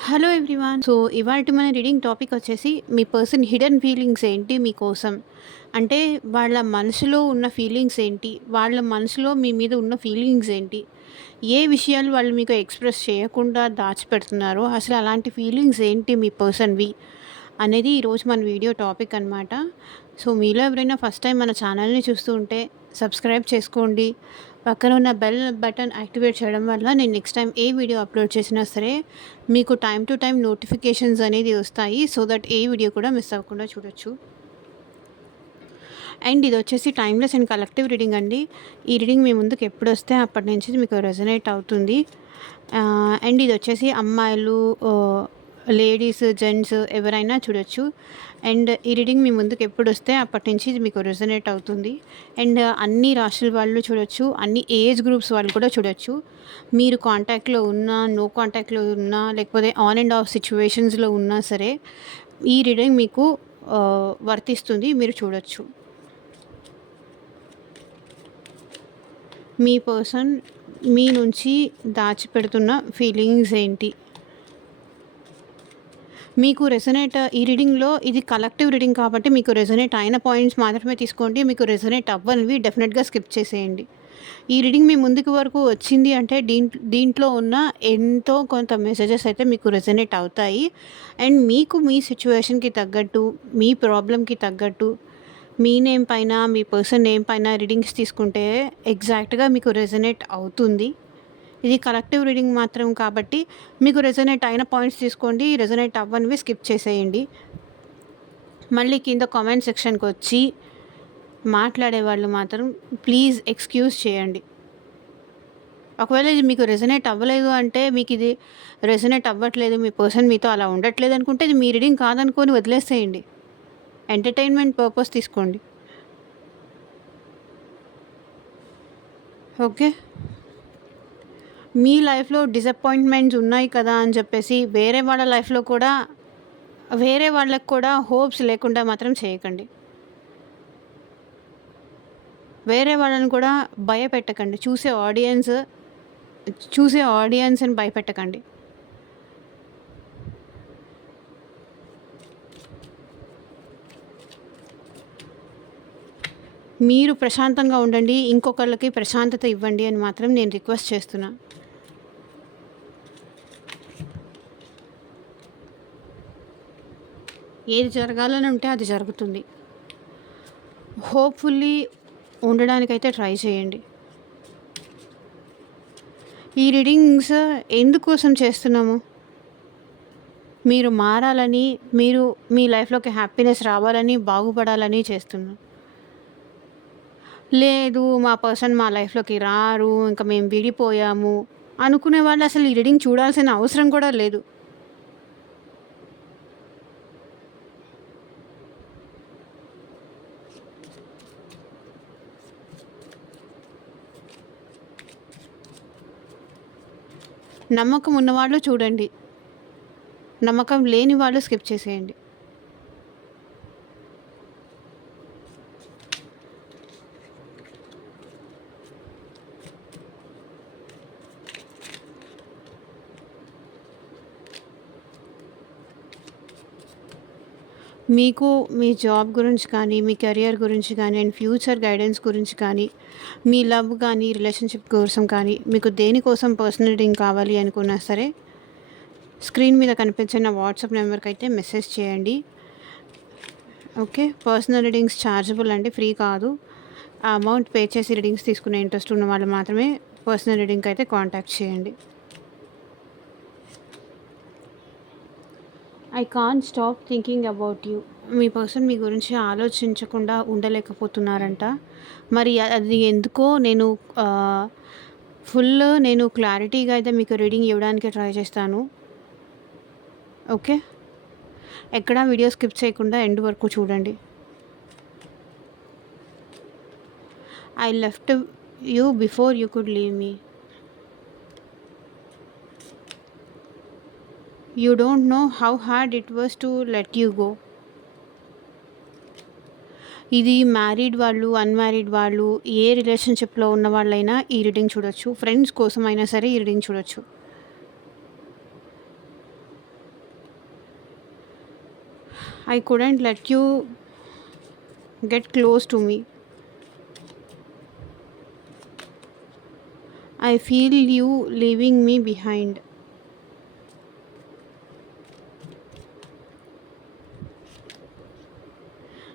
Hello everyone. So ఇవాల్టి మన reading topic వచ్చేసి మీ పర్సన్ హిడెన్ ఫీలింగ్స్ ఏంటి మీకోసం. అంటే వాళ్ళ మనసులో ఉన్న ఫీలింగ్స్ ఏంటి, వాళ్ళ మనసులో మీ మీద ఉన్న ఫీలింగ్స్ ఏంటి, ఏ విషయాలు వాళ్ళు మీకు ఎక్స్ప్రెస్ చేయకుండా దాచిపెడుతున్నారో అసలు అలాంటి ఫీలింగ్స్ ఏంటి మీ పర్సన్వి అనేది ఈరోజు మన వీడియో టాపిక్ అనమాట. సో మీలో ఎవరైనా ఫస్ట్ టైం మన ఛానల్ని చూస్తూ ఉంటే సబ్స్క్రైబ్ చేసుకోండి. పక్కన ఉన్న బెల్ బటన్ యాక్టివేట్ చేయడం వల్ల నేను నెక్స్ట్ టైం ఏ వీడియో అప్లోడ్ చేసినా సరే మీకు టైం టు టైం నోటిఫికేషన్స్ అనేది వస్తాయి. సో దట్ ఏ వీడియో కూడా మిస్ అవ్వకుండా చూడొచ్చు. అండ్ ఇది వచ్చేసి టైమ్లెస్ అండ్ కలెక్టివ్ రీడింగ్ అండి. ఈ రీడింగ్ మీ ముందుకు ఎప్పుడు వస్తే అప్పటి నుంచి మీకు రెజనేట్ అవుతుంది. అండ్ ఇది వచ్చేసి అమ్మాయిలు, లేడీస్, జెంట్స్ ఎవరైనా చూడొచ్చు. అండ్ ఈ రీడింగ్ మీ ముందుకు ఎప్పుడు వస్తే అప్పటి నుంచి ఇది మీకు రెజనేట్ అవుతుంది. అండ్ అన్ని రాశుల వాళ్ళు చూడొచ్చు, అన్ని ఏజ్ గ్రూప్స్ వాళ్ళు కూడా చూడొచ్చు. మీరు కాంటాక్ట్లో ఉన్నా, నో కాంటాక్ట్లో ఉన్నా, లేకపోతే ఆన్ అండ్ ఆఫ్ సిచ్యువేషన్స్లో ఉన్నా సరే ఈ రీడింగ్ మీకు వర్తిస్తుంది, మీరు చూడొచ్చు. మీ పర్సన్ మీ నుంచి దాచిపెడుతున్న ఫీలింగ్స్ ఏంటి, మీకు రెజనేట్ ఈ రీడింగ్లో ఇది కలెక్టివ్ రీడింగ్ కాబట్టి మీకు రెజనేట్ అయిన పాయింట్స్ మాత్రమే తీసుకోండి. మీకు రెజనేట్ అవ్వనివి డెఫినెట్గా స్కిప్ చేసేయండి. ఈ రీడింగ్ మీ ముందుకు వరకు వచ్చింది అంటే దీంట్లో ఉన్న ఎంతో కొంత మెసేజెస్ అయితే మీకు రెజనేట్ అవుతాయి. అండ్ మీకు మీ సిచ్యువేషన్కి తగ్గట్టు, మీ ప్రాబ్లంకి తగ్గట్టు, మీ నేమ్ పైన, మీ పర్సన్ నేమ్ పైన రీడింగ్స్ తీసుకుంటే ఎగ్జాక్ట్గా మీకు రెజనేట్ అవుతుంది. ఇది కలెక్టివ్ రీడింగ్ మాత్రం కాబట్టి మీకు రెజనేట్ అయిన పాయింట్స్ తీసుకోండి, రెజనేట్ అవ్వనివి స్కిప్ చేసేయండి. మళ్ళీ కింద కామెంట్ సెక్షన్కి వచ్చి మాట్లాడే వాళ్ళు మాత్రం ప్లీజ్ ఎక్స్క్యూజ్ చేయండి. ఒకవేళ ఇది మీకు రెజనేట్ అవ్వలేదు అంటే, మీకు ఇది రెజనేట్ అవ్వట్లేదు, మీ పర్సన్ మీతో అలా ఉండట్లేదు అనుకుంటే ఇది మీ రీడింగ్ కాదనుకొని వదిలేసేయండి. ఎంటర్టైన్మెంట్ పర్పస్ తీసుకోండి. ఓకే. మీ లైఫ్లో డిసప్పాయింట్మెంట్స్ ఉన్నాయి కదా అని చెప్పేసి వేరే వాళ్ళకి కూడా హోప్స్ లేకుండా మాత్రం చేయకండి. వేరే వాళ్ళని కూడా భయపెట్టకండి. చూసే ఆడియన్స్ని భయపెట్టకండి. మీరు ప్రశాంతంగా ఉండండి, ఇంకొకళ్ళకి ప్రశాంతత ఇవ్వండి అని మాత్రం నేను రిక్వెస్ట్ చేస్తున్నా. ఏది జరగాలని ఉంటే అది జరుగుతుంది. హోప్ఫుల్లీ ఉండడానికైతే ట్రై చేయండి. ఈ రీడింగ్స్ ఎందుకోసం చేస్తున్నాము? మీరు మారాలని, మీరు మీ లైఫ్లోకి హ్యాపీనెస్ రావాలని, బాగుపడాలని చేస్తున్నాం. లేదు మా పర్సన్ మా లైఫ్లోకి రారు, ఇంకా మేము విడిపోయాము అనుకునే వాళ్ళు అసలు ఈ రీడింగ్ చూడాల్సిన అవసరం కూడా లేదు. నమ్మకం ఉన్నవాళ్ళు చూడండి, నమ్మకం లేని వాళ్ళు స్కిప్ చేసేయండి. మీకు మీ జాబ్ గురించి కానీ, మీ కెరియర్ గురించి కానీ, అండ్ ఫ్యూచర్ గైడెన్స్ గురించి కానీ, మీ లవ్ కానీ, రిలేషన్షిప్ కోసం కానీ, మీకు దేనికోసం పర్సనల్ రీడింగ్ కావాలి అనుకున్నా సరే స్క్రీన్ మీద కనిపించిన వాట్సాప్ నెంబర్కి అయితే మెసేజ్ చేయండి. ఓకే. పర్సనల్ రీడింగ్స్ ఛార్జబుల్ అండి, ఫ్రీ కాదు. ఆ అమౌంట్ పే చేసి రీడింగ్స్ తీసుకునే ఇంట్రెస్ట్ ఉన్న వాళ్ళు మాత్రమే పర్సనల్ రీడింగ్కి అయితే కాంటాక్ట్ చేయండి. I can't stop thinking about you. మీ పర్సన్ మీ గురించి ఆలోచించకుండా ఉండలేకపోతున్నారంట. మరి అది ఎందుకో నేను క్లారిటీగా అయితే మీకు రీడింగ్ ఇవ్వడానికి ట్రై చేస్తాను. ఓకే. ఎక్కడా వీడియో స్కిప్ చేయకుండా ఎండ్ వరకు చూడండి. I left you before you could leave me. You don't know how hard it was to let you go. ఇది మ్యారీడ్ వాళ్ళు, అన్మ్యారీడ్ వాళ్ళు, ఏ రిలేషన్షిప్లో ఉన్న వాళ్ళైనా ఈ రీడింగ్ చూడొచ్చు. ఫ్రెండ్స్ కోసం అయినా సరే ఈ రీడింగ్ చూడొచ్చు. I couldn't let you get close to me. I feel you leaving me behind.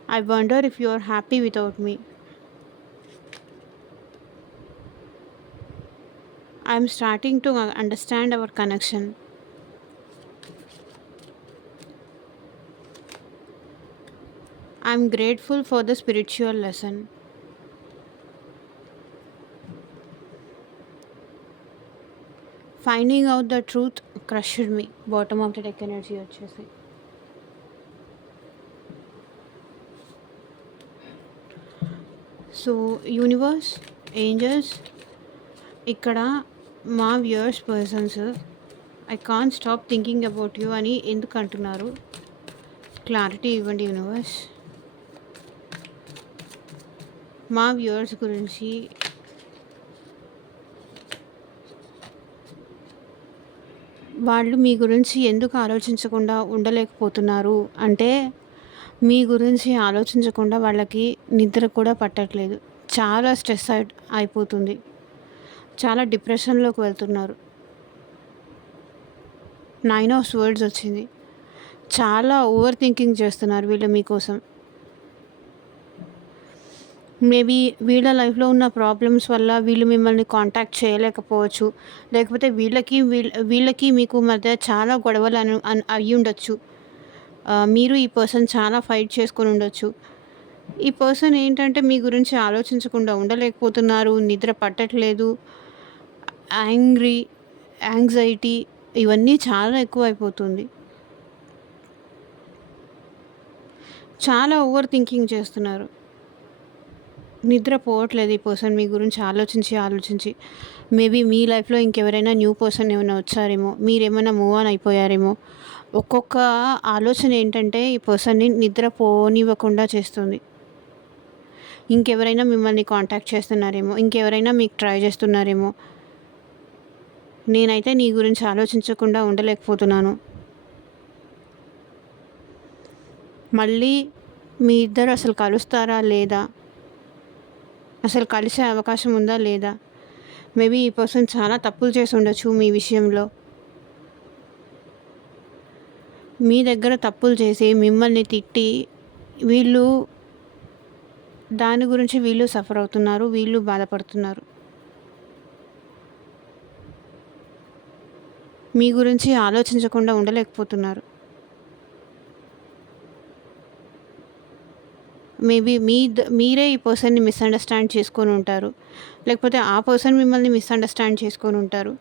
I wonder if you are happy without me. I'm starting to understand our connection. I'm grateful for the spiritual lesson. Finding out the truth crushed me. Bottom of the deck energy వచ్చేసి. So universe, angels, ఇక్కడ మా viewers persons I can't stop thinking about you అని ఎందుకు అంటున్నారు? Clarity ఇవ్వండి universe. మా viewers గురించి వాళ్ళు మీ గురించి ఎందుకు ఆలోచించకుండా ఉండలేకపోతున్నారు అంటే, మీ గురించి ఆలోచించకుండా వాళ్ళకి నిద్ర కూడా పట్టట్లేదు. చాలా స్ట్రెస్ అయిపోతుంది. చాలా డిప్రెషన్లోకి వెళ్తున్నారు. 9 ఆఫ్ స్వర్డ్స్ వచ్చింది. చాలా ఓవర్ థింకింగ్ చేస్తున్నారు వీళ్ళు మీకోసం. మేబీ వీళ్ళ లైఫ్లో ఉన్న ప్రాబ్లమ్స్ వల్ల వీళ్ళు మిమ్మల్ని కాంటాక్ట్ చేయలేకపోవచ్చు. లేకపోతే వీళ్ళకి మీకు మధ్య చాలా గొడవలు అయ్యి ఉండొచ్చు. మీరు ఈ పర్సన్ చాలా ఫైట్ చేసుకొని ఉండొచ్చు. ఈ పర్సన్ ఏంటంటే మీ గురించి ఆలోచించకుండా ఉండలేకపోతున్నారు. నిద్ర పట్టట్లేదు. యాంగ్జైటీ ఇవన్నీ చాలా ఎక్కువైపోతుంది. చాలా ఓవర్ థింకింగ్ చేస్తున్నారు. నిద్ర పోవట్లేదు ఈ పర్సన్ మీ గురించి ఆలోచించి. మేబీ మీ లైఫ్లో ఇంకెవరైనా న్యూ పర్సన్ ఏమైనా వచ్చారేమో, మీరేమైనా మూవ్ ఆన్ అయిపోయారేమో. ఒక్కొక్క ఆలోచన ఏంటంటే ఈ పర్సన్ని నిద్ర పోనివ్వకుండా చేస్తుంది. ఇంకెవరైనా మిమ్మల్ని కాంటాక్ట్ చేస్తున్నారేమో, ఇంకెవరైనా మీకు ట్రై చేస్తున్నారేమో. నేనైతే నీ గురించి ఆలోచించకుండా ఉండలేకపోతున్నాను. మళ్ళీ మీ ఇద్దరు అసలు కలుస్తారా లేదా, అసలు కలిసే అవకాశం ఉందా లేదా? మేబీ ఈ పర్సన్ చాలా తప్పులు చేసి ఉండొచ్చు మీ విషయంలో. మీ దగ్గర తప్పులు చేసి మిమ్మల్ని తిట్టి వీళ్ళు దాని గురించి వీళ్ళు సఫర్ అవుతున్నారు. వీళ్ళు బాధపడుతున్నారు. మీ గురించి ఆలోచించకుండా ఉండలేకపోతున్నారు. మేబీ మీరే ఈ పర్సన్ని మిస్అండర్స్టాండ్ చేసుకొని ఉంటారు. లేకపోతే ఆ పర్సన్ మిమ్మల్ని మిస్అండర్స్టాండ్ చేసుకొని ఉంటారు.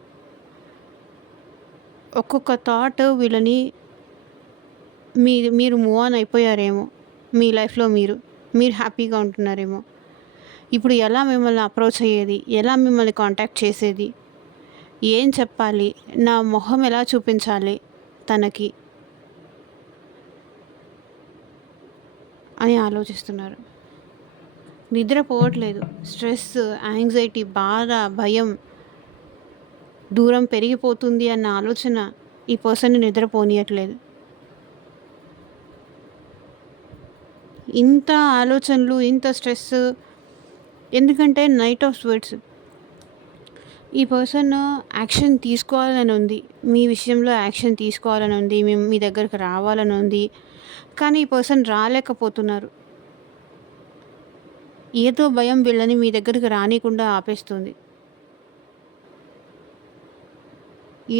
ఒక్కొక్క థాట్ వీళ్ళని మీరు మూవ్ ఆన్ అయిపోయారేమో. మీ లైఫ్లో మీరు హ్యాపీగా ఉంటున్నారేమో. ఇప్పుడు ఎలా మిమ్మల్ని అప్రోచ్ అయ్యేది, ఎలా మిమ్మల్ని కాంటాక్ట్ చేసేది, ఏం చెప్పాలి, నా మొహం ఎలా చూపించాలి తనకి అని ఆలోచిస్తున్నారు. నిద్రపోవట్లేదు. స్ట్రెస్, యాంగ్జైటీ, బాధ, భయం, దూరం పెరిగిపోతుంది అన్న ఆలోచన ఈ పర్సన్ని నిద్రపోనీయట్లేదు. ఇంత ఆలోచనలు, ఇంత స్ట్రెస్ ఎందుకంటే నైట్ ఆఫ్ స్వర్డ్స్. ఈ పర్సన్ యాక్షన్ తీసుకోవాలని ఉంది. మీ విషయంలో యాక్షన్ తీసుకోవాలని ఉంది. మీ దగ్గరకు రావాలని ఉంది. కానీ ఈ పర్సన్ రాలేకపోతున్నారు. ఏదో భయం వీళ్ళని మీ దగ్గరికి రానికుండా ఆపేస్తుంది.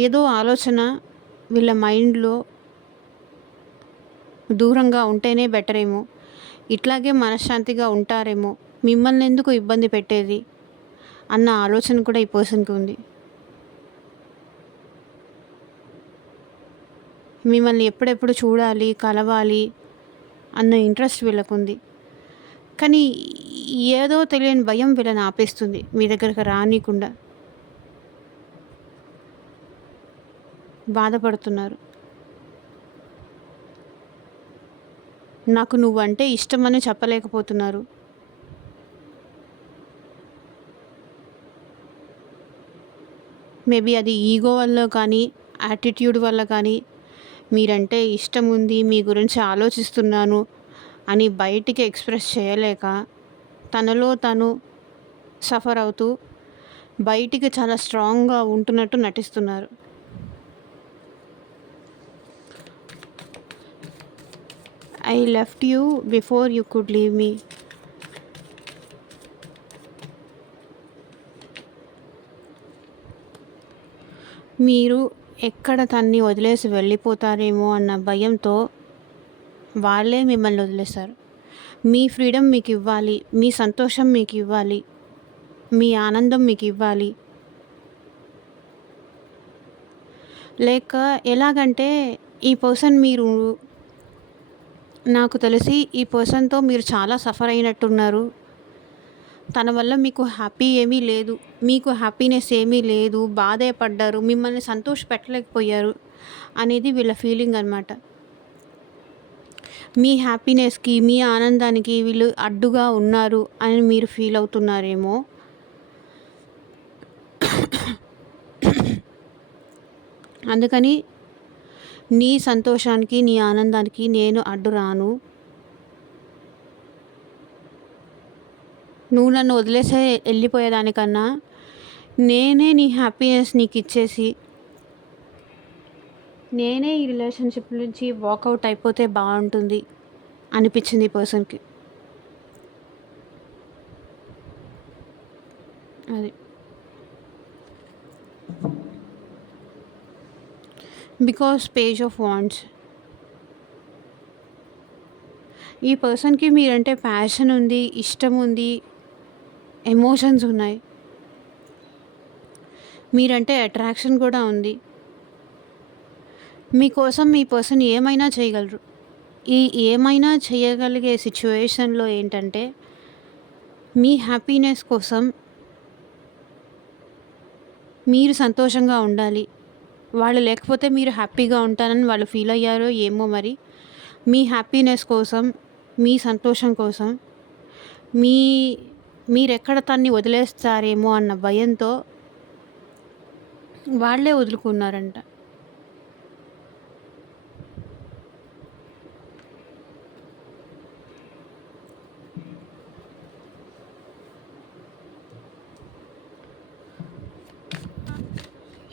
ఏదో ఆలోచన వీళ్ళ మైండ్లో దూరంగా ఉంటేనే బెటర్ ఏమో, ఇట్లాగే మనశ్శాంతిగా ఉంటారేమో, మిమ్మల్ని ఎందుకు ఇబ్బంది పెట్టేది అన్న ఆలోచన కూడా ఈ పర్సన్కి ఉంది. మిమ్మల్ని ఎప్పుడెప్పుడు చూడాలి, కలవాలి అన్న ఇంట్రెస్ట్ వీళ్ళకుంది. కానీ ఏదో తెలియని భయం వీళ్ళని ఆపేస్తుంది మీ దగ్గరకు రానికుండా. బాధపడుతున్నారు. నాకు నువ్వంటే ఇష్టమని చెప్పలేకపోతున్నారు. మేబీ అది ఈగో వల్ల కానీ, యాటిట్యూడ్ వల్ల కానీ, మీరంటే ఇష్టం ఉంది, మీ గురించి ఆలోచిస్తున్నాను అని బయటికి ఎక్స్‌ప్రెస్ చేయలేక, తనలో తను సఫర్ అవుతూ, బయటికి చాలా స్ట్రాంగ్‌గా ఉంటున్నట్టు నటిస్తున్నారు. I left you before you could leave me. మీరు ఎక్కడ తన్ని వదిలేసి వెళ్ళిపోతారేమో అన్న భయంతో వాళ్ళే మిమ్మల్ని వదిలేశారు. మీ ఫ్రీడమ్ మీకివ్వాలి, మీ సంతోషం మీకివ్వాలి, మీ ఆనందం మీకివ్వాలి. లేక ఎలాగంటే ఈ పర్సన్ మీరు నాకు తెలిసి ఈ పర్సన్‌తో మీరు చాలా సఫర్ అయినట్టున్నారు. తన వల్ల మీకు హ్యాపీ ఏమీ లేదు. మీకు హ్యాపీనెస్ ఏమీ లేదు. బాధే పడ్డారు. మిమ్మల్ని సంతోషపెట్టలేకపోయారు అనేది వీళ్ళ ఫీలింగ్ అనమాట. మీ హ్యాపీనెస్‌కి, మీ ఆనందానికి వీళ్ళు అడ్డుగా ఉన్నారు అని మీరు ఫీల్ అవుతున్నారేమో. అందుకని నీ సంతోషానికి, నీ ఆనందానికి నేను అడ్డు రాను. నువ్వు నన్ను వదిలేసే వెళ్ళిపోయేదానికన్నా నేనే నీ హ్యాపీనెస్ నీకిచ్చేసి, నేనే ఈ రిలేషన్‌షిప్ నుంచి వాకౌట్ అయిపోతే బావుంటుంది అనిపించింది ఈ పర్సన్‌కి. అది. Because page of wands. ఈ పర్సన్‌కి మీరంటే ప్యాషన్ ఉంది, ఇష్టం ఉంది, ఎమోషన్స్ ఉన్నాయి. మీరంటే అట్రాక్షన్ కూడా ఉంది. మీకోసం మీ పర్సన్ ఏమైనా చేయగలరు. ఈ ఏమైనా చేయగలిగే సిచ్యువేషన్‌లో ఏంటంటే, మీ హ్యాపీనెస్ కోసం మీరు సంతోషంగా ఉండాలి. వాళ్ళు లేకపోతే మీరు హ్యాపీగా ఉంటానని వాళ్ళు ఫీల్ అయ్యారో ఏమో మరి. మీ హ్యాపీనెస్ కోసం, మీ సంతోషం కోసం, మీ మీరెక్కడ తన్ని వదిలేస్తారేమో అన్న భయంతో వాళ్ళే వదులుకున్నారంట.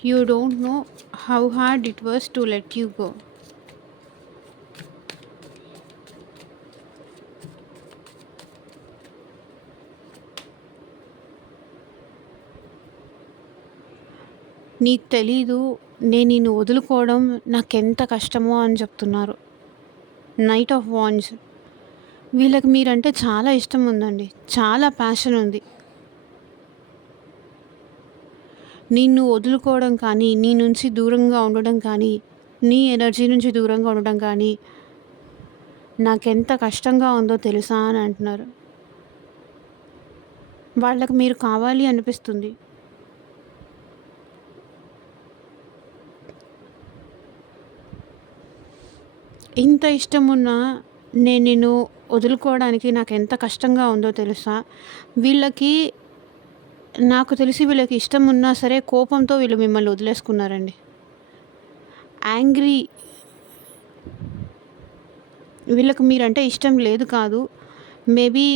You don't know how hard it was to let you go. నీకు తెలీదు నేను నిన్ను వదులుకోవడం నాకెంత కష్టమో అని చెప్తున్నారు. Knight of wands. వీళ్ళకి మీరంటే చాలా ఇష్టం ఉందండి. చాలా ప్యాషన్ ఉంది. నిన్ను వదులుకోవడం కానీ, నీ నుంచి దూరంగా ఉండడం కానీ, నీ ఎనర్జీ నుంచి దూరంగా ఉండడం కానీ నాకెంత కష్టంగా ఉందో తెలుసా అని అంటున్నారు. వాళ్ళకి మీరు కావాలి అనిపిస్తుంది. ఇంత ఇష్టం ఉన్నా నేను నిన్ను వదులుకోవడానికి నాకెంత కష్టంగా ఉందో తెలుసా? వీళ్ళకి నాకు తెలిసి వీళ్ళకి ఇష్టం ఉన్నా సరే కోపంతో వీళ్ళు మిమ్మల్ని వదిలేసుకున్నారండి. యాంగ్రీ. వీళ్ళకి మీరంటే ఇష్టం లేదు కాదు. మేబీ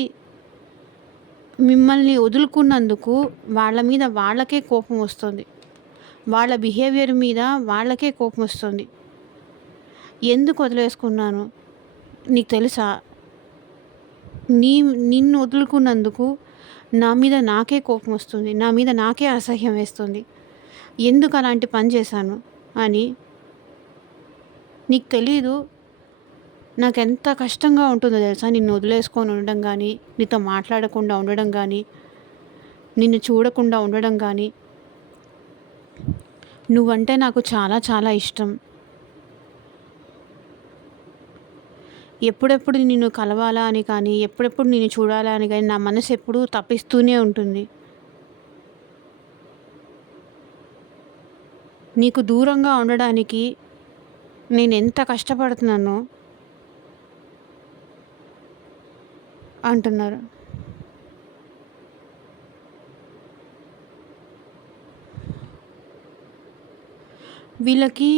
మిమ్మల్ని వదులుకున్నందుకు వాళ్ళ మీద వాళ్ళకే కోపం వస్తుంది. వాళ్ళ బిహేవియర్ మీద వాళ్ళకే కోపం వస్తుంది. ఎందుకు వదిలేసుకున్నాను? నీకు తెలుసా? నీ నిన్ను వదులుకున్నందుకు నా మీద నాకే కోపం వస్తుంది. నా మీద నాకే అసహ్యం వేస్తుంది. ఎందుకు అలాంటి పని చేశాను అని. నీకు తెలీదు నాకెంత కష్టంగా ఉంటుందో తెలుసా నిన్ను వదిలేసుకొని ఉండడం కానీ, నీతో మాట్లాడకుండా ఉండడం కానీ, నిన్ను చూడకుండా ఉండడం కానీ. నువ్వంటే నాకు చాలా చాలా ఇష్టం. ఎప్పుడెప్పుడు నిన్ను కలవాలా అని కానీ, ఎప్పుడెప్పుడు నిన్ను చూడాలా అని కానీ నా మనసు ఎప్పుడూ తపిస్తూనే ఉంటుంది. నీకు దూరంగా ఉండడానికి నేనెంత కష్టపడుతున్నానో అంటున్నారు. వీళ్ళకి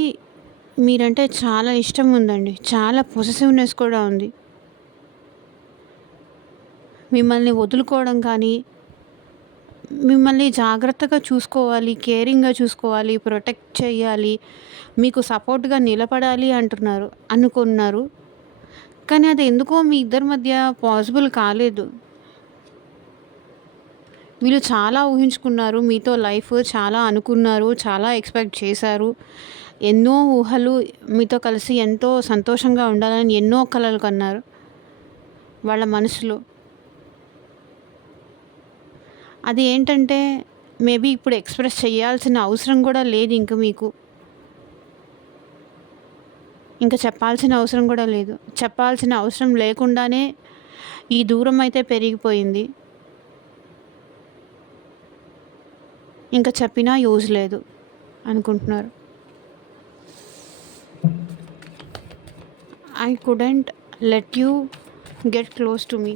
మీరంటే చాలా ఇష్టం ఉందండి. చాలా పొసెసివ్‌నెస్ కూడా ఉంది. మిమ్మల్ని వదులుకోవడం కానీ, మిమ్మల్ని జాగ్రత్తగా చూసుకోవాలి, కేరింగ్‌గా చూసుకోవాలి, ప్రొటెక్ట్ చేయాలి, మీకు సపోర్ట్‌గా నిలబడాలి అనుకున్నారు. కానీ అది ఎందుకో మీ ఇద్దరి మధ్య పాసిబుల్ కాలేదు. వీళ్ళు చాలా ఊహించుకున్నారు. మీతో లైఫ్ చాలా అనుకున్నారు. చాలా ఎక్స్‌పెక్ట్ చేశారు. ఎన్నో ఊహలు మీతో కలిసి ఎంతో సంతోషంగా ఉండాలని ఎన్నో కలలు కన్నారు వాళ్ళ మనసులో. అది ఏంటంటే మేబీ ఇప్పుడు ఎక్స్‌ప్రెస్ చేయాల్సిన అవసరం కూడా లేదు ఇంక మీకు. ఇంక చెప్పాల్సిన అవసరం కూడా లేదు. చెప్పాల్సిన అవసరం లేకుండానే ఈ దూరం అయితే పెరిగిపోయింది. ఇంక చెప్పినా యూజ్ లేదు అనుకుంటున్నారు. I couldn't let you get close to me.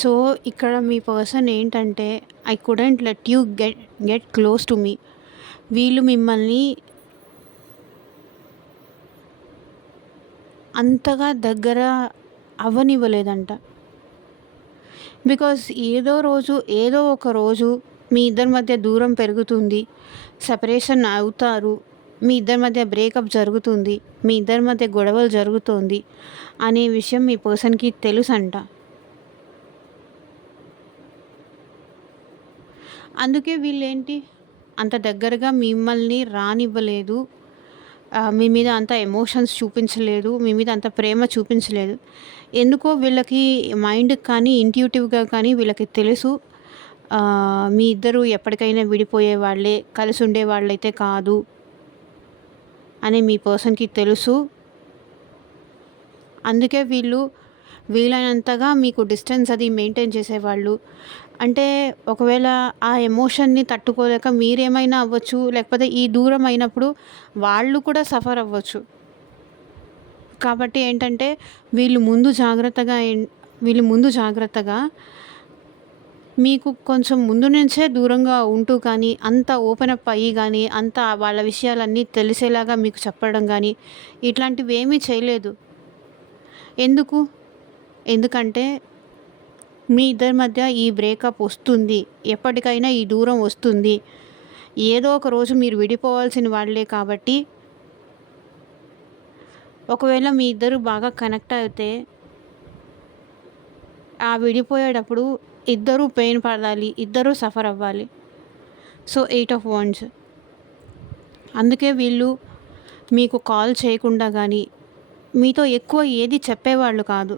So, ఇక్కడ మీ పర్సన్ ఏంటంటే I couldn't let you get close to me. వీళ్ళు మిమ్మల్ని అంతగా దగ్గర అవ్వనివ్వలేదంట. బికాజ్ ఏదో ఒక రోజు మీ ఇద్దరి మధ్య దూరం పెరుగుతుంది. సెపరేషన్ అవుతారు. మీ ఇద్దరి మధ్య బ్రేకప్ జరుగుతుంది. మీ ఇద్దరి మధ్య గొడవలు జరుగుతుంది అనే విషయం మీ పర్సన్‌కి తెలుసంట. అందుకే వీళ్ళేంటి అంత దగ్గరగా మిమ్మల్ని రానివ్వలేదు. మీ మీద అంత ఎమోషన్స్ చూపించలేదు. మీ మీద అంత ప్రేమ చూపించలేదు. ఎందుకో వీళ్ళకి మైండ్‌కి కానీ, ఇంట్యూటివ్‌గా కానీ వీళ్ళకి తెలుసు. మీ ఇద్దరు ఎప్పటికైనా విడిపోయే వాళ్ళే, కలిసి ఉండేవాళ్ళైతే కాదు అని మీ పర్సన్‌కి తెలుసు. అందుకే వీళ్ళు వీలైనంతగా మీకు డిస్టెన్స్ అది మెయింటైన్ చేసేవాళ్ళు. అంటే ఒకవేళ ఆ ఎమోషన్‌ని తట్టుకోలేక మీరేమైనా అవ్వచ్చు. లేకపోతే ఈ దూరం అయినప్పుడు వాళ్ళు కూడా సఫర్ అవ్వచ్చు. కాబట్టి ఏంటంటే వీళ్ళు ముందు జాగ్రత్తగా మీకు కొంచెం ముందు నుంచే దూరంగా ఉంటూ కానీ, అంత ఓపెన్ అప్ అయ్యి గానీ, అంత వాళ్ళ విషయాలన్నీ తెలిసేలాగా మీకు చెప్పడం గానీ, ఇట్లాంటివేమీ చేయలేదు. ఎందుకు? ఎందుకంటే మీ ఇద్దరి మధ్య ఈ బ్రేకప్ వస్తుంది. ఎప్పటికైనా ఈ దూరం వస్తుంది. ఏదో ఒక రోజు మీరు విడిపోవాల్సిన వాళ్ళే కాబట్టి, ఒకవేళ మీ ఇద్దరు బాగా కనెక్ట్ అయితే ఆ విడిపోయేటప్పుడు ఇద్దరూ పెయిన్ పడాలి. ఇద్దరూ సఫర్ అవ్వాలి. So 8 of wands. అందుకే వీళ్ళు మీకు కాల్ చేయకుండా గానీ, మీతో ఎక్కువ ఏది చెప్పేవాళ్ళు కాదు.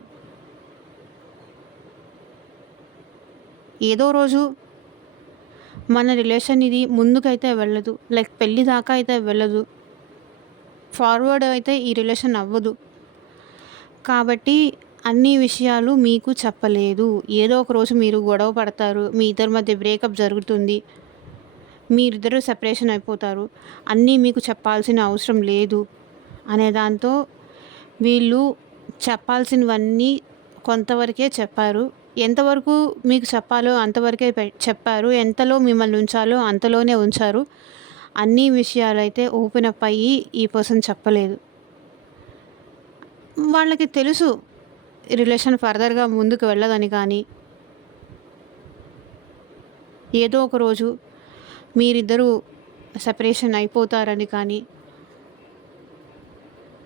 ఏదో రోజు మన రిలేషన్ ఇది ముందుకైతే వెళ్ళదు. లైక్ పెళ్లి దాకా అయితే వెళ్ళదు. ఫార్వర్డ్ అయితే ఈ రిలేషన్ అవ్వదు. కాబట్టి అన్ని విషయాలు మీకు చెప్పలేదు. ఏదో ఒక రోజు మీరు గొడవ పడతారు. మీ ఇద్దరి మధ్య బ్రేకప్ జరుగుతుంది. మీరిద్దరూ సెపరేషన్ అయిపోతారు. అన్నీ మీకు చెప్పాల్సిన అవసరం లేదు అనే దాంతో వీళ్ళు చెప్పాల్సినవన్నీ కొంతవరకే చెప్పారు. ఎంతవరకు మీకు చెప్పాలో అంతవరకే చెప్పారు. ఎంతలో మిమ్మల్ని ఉంచాలో అంతలోనే ఉంచారు. అన్ని విషయాలైతే ఓపెన్ అప్ అయ్యి ఈ పర్సన్ చెప్పలేదు. వాళ్ళకి తెలుసు రిలేషన్ ఫర్దర్‌గా ముందుకు వెళ్ళదని కానీ, ఏదో ఒక రోజు మీరిద్దరూ సెపరేషన్ అయిపోతారని కానీ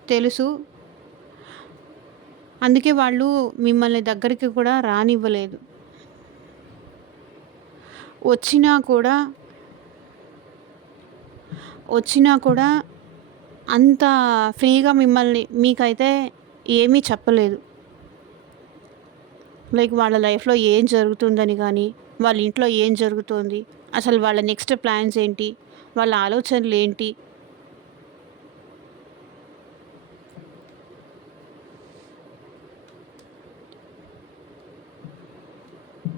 తెలుసు. అందుకే వాళ్ళు మిమ్మల్ని దగ్గరికి కూడా రానివ్వలేదు. వచ్చినా కూడా అంత ఫ్రీగా మీకైతే ఏమీ చెప్పలేదు. లైక్ వాళ్ళ లైఫ్‌లో ఏం జరుగుతుందని కానీ, వాళ్ళ ఇంట్లో ఏం జరుగుతోంది, అసలు వాళ్ళ నెక్స్ట్ ప్లాన్స్ ఏంటి, వాళ్ళ ఆలోచనలు ఏంటి,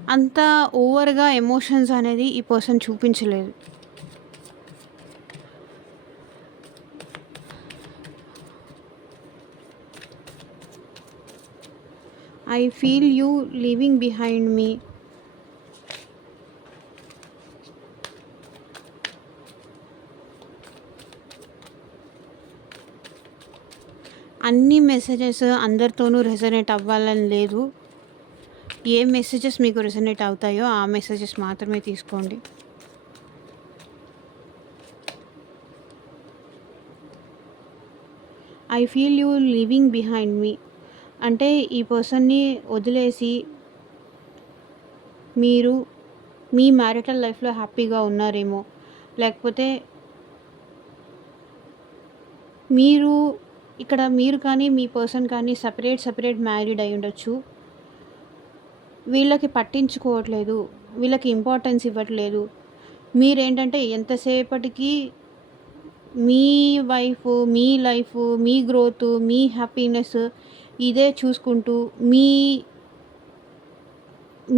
అంత ఓవర్‌గా ఎమోషన్స్ అనేది ఈ పర్సన్ చూపించలేదు. I feel you leaving behind me. అన్ని మెసేజెస్ అందరితోనూ రెజొనేట్ అవ్వాలని లేదు. ఏ మెసేజెస్ మీకు రెజొనేట్ అవుతాయో ఆ మెసేజెస్ మాత్రమే తీసుకోండి. I feel you living behind me అంటే ఈ పర్సన్ని వదిలేసి మీరు మీ మ్యారిటల్ లైఫ్లో హ్యాపీగా ఉన్నారేమో, లేకపోతే మీరు ఇక్కడ మీరు కానీ మీ పర్సన్ కానీ సపరేట్ మ్యారీడ్ అయి ఉండొచ్చు. వీళ్ళకి పట్టించుకోవట్లేదు, వీళ్ళకి ఇంపార్టెన్స్ ఇవ్వట్లేదు. మీరేంటంటే ఎంతసేపటికి మీ వైఫ్, మీ లైఫ్, మీ గ్రోత్, మీ హ్యాపీనెస్ ఇదే చూసుకుంటూ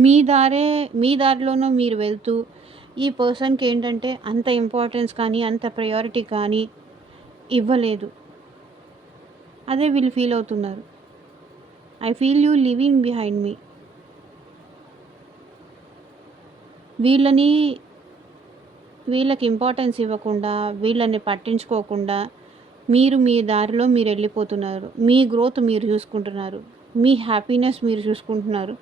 మీ దారిలోనూ మీరు వెళ్తూ ఈ పర్సన్కి ఏంటంటే అంత ఇంపార్టెన్స్ కానీ అంత ప్రయారిటీ కానీ ఇవ్వలేదు. అదే వీళ్ళు ఫీల్ అవుతున్నారు. I feel you living behind me. వీళ్ళకి ఇంపార్టెన్స్ ఇవ్వకుండా, వీళ్ళని పట్టించుకోకుండా మీరు మీ దారిలో మీరు వెళ్ళిపోతున్నారు. మీ గ్రోత్ మీరు చూసుకుంటున్నారు, మీ హ్యాపీనెస్ మీరు చూసుకుంటున్నారు.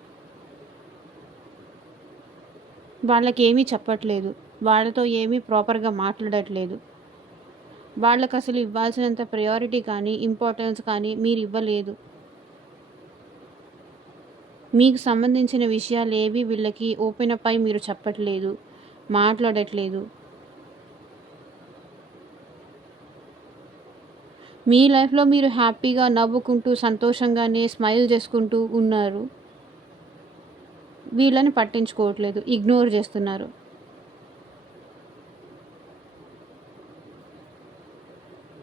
వాళ్ళకి ఏమీ చెప్పట్లేదు, వాళ్ళతో ఏమీ ప్రాపర్గా మాట్లాడట్లేదు. వాళ్ళకి అసలు ఇవ్వాల్సినంత ప్రయారిటీ కానీ ఇంపార్టెన్స్ కానీ మీరు ఇవ్వలేదు. మీకు సంబంధించిన విషయాలు ఏవి వీళ్ళకి ఓపెన్ అప్ అయి మీరు చెప్పట్లేదు, మాట్లాడట్లేదు. మీ లైఫ్లో మీరు హ్యాపీగా నవ్వుకుంటూ సంతోషంగానే స్మైల్ చేసుకుంటూ ఉన్నారు. వీళ్ళని పట్టించుకోవట్లేదు, ఇగ్నోర్ చేస్తున్నారు.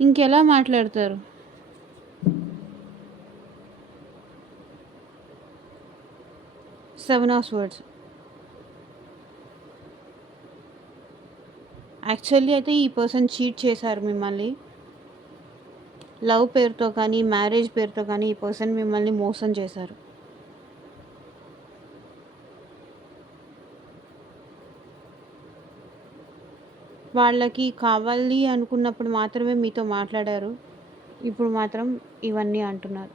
ఇంకెలా మాట్లాడతారు? Seven of swords. యాక్చువల్లీ అయితే ఈ పర్సన్ చీట్ చేశారు మిమ్మల్ని. లవ్ పేరుతో కానీ మ్యారేజ్ పేరుతో కానీ ఈ పర్సన్ మిమ్మల్ని మోసం చేశారు. వాళ్ళకి కావాలి అనుకున్నప్పుడు మాత్రమే మీతో మాట్లాడారు, ఇప్పుడు మాత్రం ఇవన్నీ అంటున్నారు.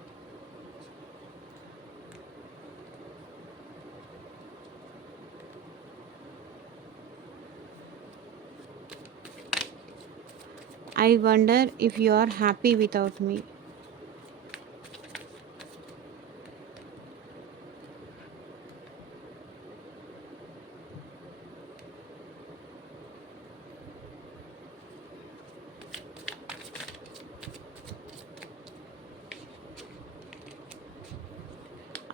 I wonder if you are happy without me.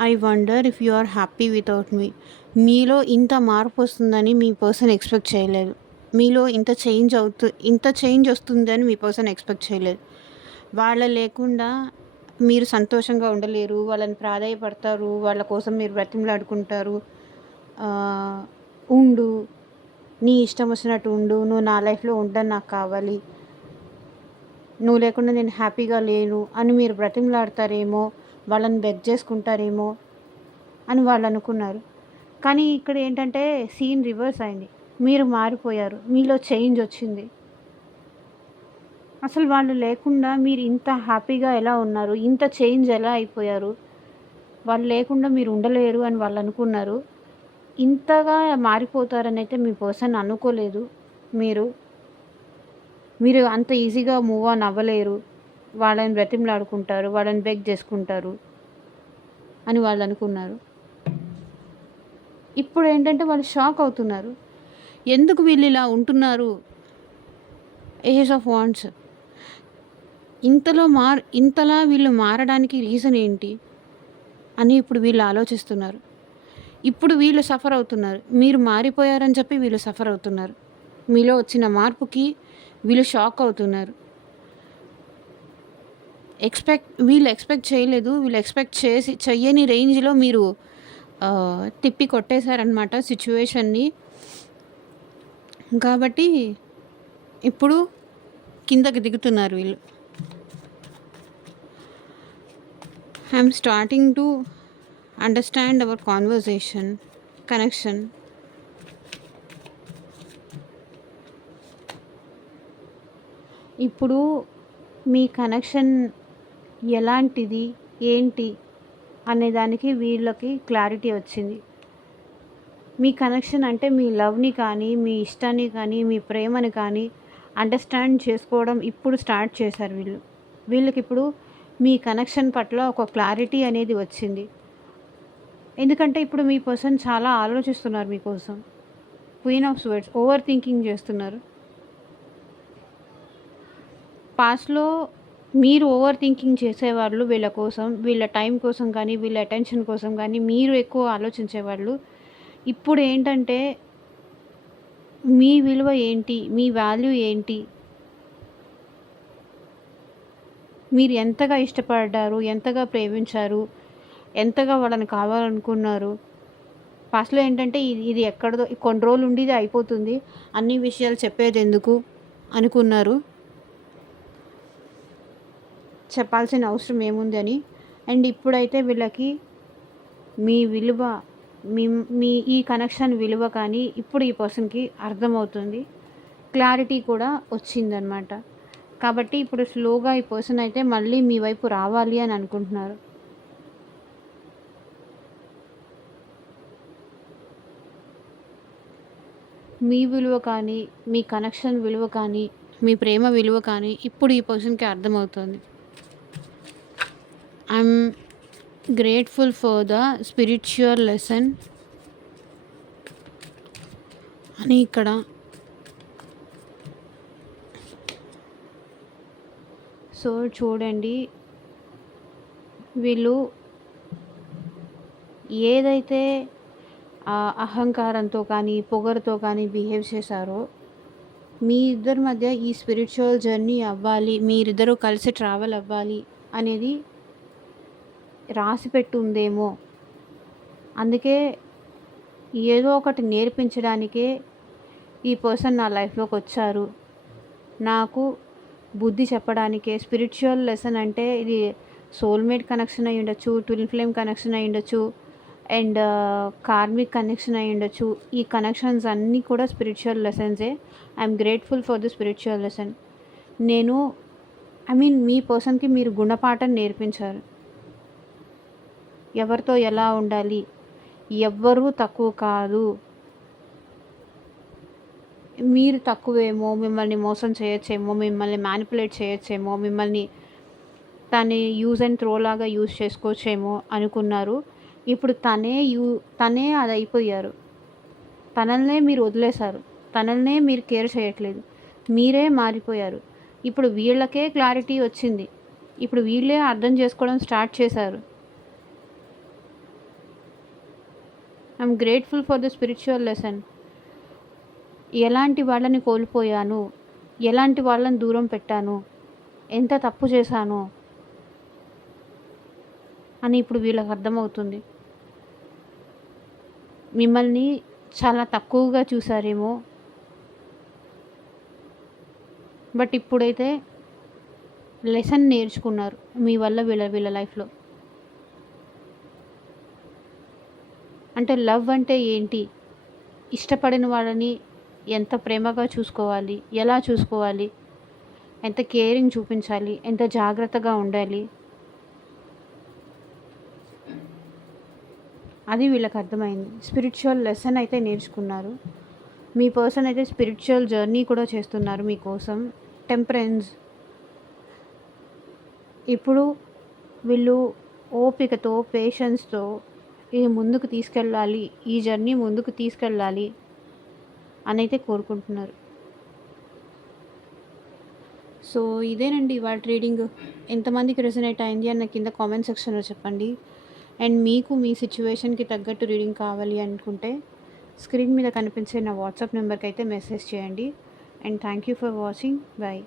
I wonder if you are happy without me. మీలో ఇంత మార్పు వస్తుందని మీ పర్సన్ ఎక్స్పెక్ట్ చేయలేదు. మీలో ఇంత చేంజ్ వస్తుందని మీ పర్సన్ ఎక్స్పెక్ట్ చేయలేదు. వాళ్ళ లేకుండా మీరు సంతోషంగా ఉండలేరు, వాళ్ళని ప్రాధాయపడతారు, వాళ్ళ కోసం మీరు బ్రతిమలాడుకుంటారు. ఉండు, నీ ఇష్టం వచ్చినట్టు ఉండు, నువ్వు నా లైఫ్లో ఉండని నాకు కావాలి, నువ్వు లేకుండా నేను హ్యాపీగా లేను అని మీరు బ్రతిమలాడతారేమో, వాళ్ళని బెగ్ చేసుకుంటారేమో అని వాళ్ళు అనుకున్నారు. కానీ ఇక్కడ ఏంటంటే సీన్ రివర్స్ అయింది. మీరు మారిపోయారు, మీలో చేంజ్ వచ్చింది. అసలు వాళ్ళు లేకుండా మీరు ఇంత హ్యాపీగా ఎలా ఉన్నారు, ఇంత చేంజ్ ఎలా అయిపోయారు, వాళ్ళు లేకుండా మీరు ఉండలేరు అని వాళ్ళు అనుకున్నారు. ఇంతగా మారిపోతారని అయితే మీ పర్సన్ అనుకోలేదు. మీరు అంత ఈజీగా మూవ్ ఆన్ అవ్వలేరు, వాళ్ళని బ్రతిమలాడుకుంటారు, వాళ్ళని బెగ్ చేసుకుంటారు అని వాళ్ళు అనుకున్నారు. ఇప్పుడు ఏంటంటే వాళ్ళు షాక్ అవుతున్నారు, ఎందుకు వీళ్ళు ఇలా ఉంటున్నారు. Age of wands. ఇంతలా వీళ్ళు మారడానికి రీజన్ ఏంటి అని ఇప్పుడు వీళ్ళు ఆలోచిస్తున్నారు. ఇప్పుడు వీళ్ళు సఫర్ అవుతున్నారు, మీరు మారిపోయారని చెప్పి వీళ్ళు సఫర్ అవుతున్నారు. మీలో వచ్చిన మార్పుకి వీళ్ళు షాక్ అవుతున్నారు. వీళ్ళు ఎక్స్పెక్ట్ చేయలేదు, వీళ్ళు ఎక్స్పెక్ట్ చెయ్యని రేంజ్లో మీరు తిప్పి కొట్టేశారనమాట సిచ్యువేషన్ని. కాబట్టి ఇప్పుడు కిందకి దిగుతున్నారు వీళ్ళు. I'm starting to understand our conversation, connection. ఇప్పుడు మీ కనెక్షన్ ఎలాంటిది, ఏంటి అనే దానికి వీళ్ళకి క్లారిటీ వచ్చింది. మీ కనెక్షన్ అంటే మీ లవ్ని కానీ, మీ ఇష్టాన్ని కానీ, మీ ప్రేమని కానీ అండర్స్టాండ్ చేసుకోవడం ఇప్పుడు స్టార్ట్ చేశారు వీళ్ళకి ఇప్పుడు మీ కనెక్షన్ పట్ల ఒక క్లారిటీ అనేది వచ్చింది. ఎందుకంటే ఇప్పుడు మీ పర్సన్ చాలా ఆలోచిస్తున్నారు మీకోసం. Queen of swords, over thinking చేస్తున్నారు. పాస్ట్లో మీరు ఓవర్ థింకింగ్ చేసేవాళ్ళు వీళ్ళ కోసం, వీళ్ళ టైం కోసం కానీ, వీళ్ళ అటెన్షన్ కోసం కానీ మీరు ఎక్కువ ఆలోచించేవాళ్ళు. ఇప్పుడు ఏంటంటే మీ విలువ ఏంటి, మీ వాల్యూ ఏంటి, మీరు ఎంతగా ఇష్టపడ్డారు, ఎంతగా ప్రేమించారు, ఎంతగా వాళ్ళని కావాలనుకున్నారు. పాస్ట్లో ఏంటంటే ఇది ఎక్కడదో కొన్ని రోజులు ఉండి ఇది అయిపోతుంది, అన్ని విషయాలు చెప్పేది ఎందుకు అనుకున్నారు, చెప్పాల్సిన అవసరం ఏముంది అని. అండ్ ఇప్పుడైతే వీళ్ళకి మీ విలువ, మీ ఈ కనెక్షన్ విలువ కానీ ఇప్పుడు ఈ పర్సన్కి అర్థమవుతుంది. క్లారిటీ కూడా వచ్చిందనమాట. కాబట్టి ఇప్పుడు స్లోగా ఈ పర్సన్ అయితే మళ్ళీ మీ వైపు రావాలి అని అనుకుంటున్నారు. మీ విలువ కానీ, మీ కనెక్షన్ విలువ కానీ, మీ ప్రేమ విలువ కానీ ఇప్పుడు ఈ పర్సన్కి అర్థమవుతుంది. I'm grateful for the spiritual lesson అని ఇక్కడ సో చూడండి, వీళ్ళు ఏదైతే అహంకారంతో కానీ, పొగరుతో కానీ బిహేవ్ చేశారో, మీ ఇద్దరి మధ్య ఈ స్పిరిచువల్ జర్నీ అవ్వాలి, మీరిద్దరూ కలిసి ట్రావెల్ అవ్వాలి అనేది రాసిపెట్టి ఉందేమో. అందుకే ఏదో ఒకటి నేర్పించడానికే ఈ పర్సన్ నా లైఫ్లోకి వచ్చారు, నాకు బుద్ధి చెప్పడానికే. స్పిరిచువల్ లెసన్ అంటే ఇది సోల్మేట్ కనెక్షన్ అయి ఉండొచ్చు, ట్విన్ ఫ్లేమ్ కనెక్షన్ అయి ఉండొచ్చు, అండ్ కార్మిక్ కనెక్షన్ అయి ఉండొచ్చు. ఈ కనెక్షన్స్ అన్నీ కూడా స్పిరిచువల్ లెసన్సే. I'm grateful for the spiritual lesson. మీ పర్సన్కి మీరు గుణపాఠం నేర్పించారు. ఎవరితో ఎలా ఉండాలి, ఎవ్వరూ తక్కువ కాదు, మీరు తక్కువేమో, మిమ్మల్ని మోసం చేయొచ్చేమో, మిమ్మల్ని మ్యానిపులేట్ చేయొచ్చేమో, మిమ్మల్ని తను యూజ్ అండ్ త్రో లాగా యూజ్ చేసుకోవచ్చేమో అనుకున్నారు. ఇప్పుడు తనే అది అయిపోయారు. తనల్నే మీరు వదిలేశారు, తనల్నే మీరు కేర్ చేయట్లేదు, మీరే మారిపోయారు. ఇప్పుడు వీళ్ళకే క్లారిటీ వచ్చింది, ఇప్పుడు వీళ్ళే అర్థం చేసుకోవడం స్టార్ట్ చేశారు. I'm grateful for the spiritual lesson. ఎలాంటి వాళ్ళని కోల్పోయాను, ఎలాంటి వాళ్ళని దూరం పెట్టాను, ఎంత తప్పు చేశాను అని ఇప్పుడు వీళ్ళకి అర్థమవుతుంది. మిమ్మల్ని చాలా తక్కువగా చూసారేమో, బట్ ఇప్పుడైతే లెసన్ నేర్చుకున్నారు మీ వల్ల వీళ్ళ లైఫ్లో. అంటే లవ్ అంటే ఏంటి, ఇష్టపడిన వాళ్ళని ఎంత ప్రేమగా చూసుకోవాలి, ఎలా చూసుకోవాలి, ఎంత కేరింగ్ చూపించాలి, ఎంత జాగ్రత్తగా ఉండాలి, అది వీళ్ళకి అర్థమైంది. స్పిరిచువల్ లెసన్ అయితే నేర్చుకున్నారు. మీ పర్సన్ అయితే స్పిరిచువల్ జర్నీ కూడా చేస్తున్నారు మీకోసం. టెంపరెన్స్. ఇప్పుడు వీళ్ళు ఓపికతో, పేషెన్స్తో ఇది ముందుకు తీసుకెళ్ళాలి, ఈ జర్నీ ముందుకు తీసుకెళ్ళాలి అని అయితే కోరుకుంటున్నారు. సో ఇదేనండి ఇవాళ రీడింగ్. ఎంతమందికి రెసొనేట్ అయింది అన్న కింద కామెంట్ సెక్షన్లో చెప్పండి. అండ్ మీకు మీ సిచ్యువేషన్కి తగ్గట్టు రీడింగ్ కావాలి అనుకుంటే స్క్రీన్ మీద కనిపించే నా వాట్సాప్ నెంబర్కి అయితే మెసేజ్ చేయండి. And thank you for watching. Bye.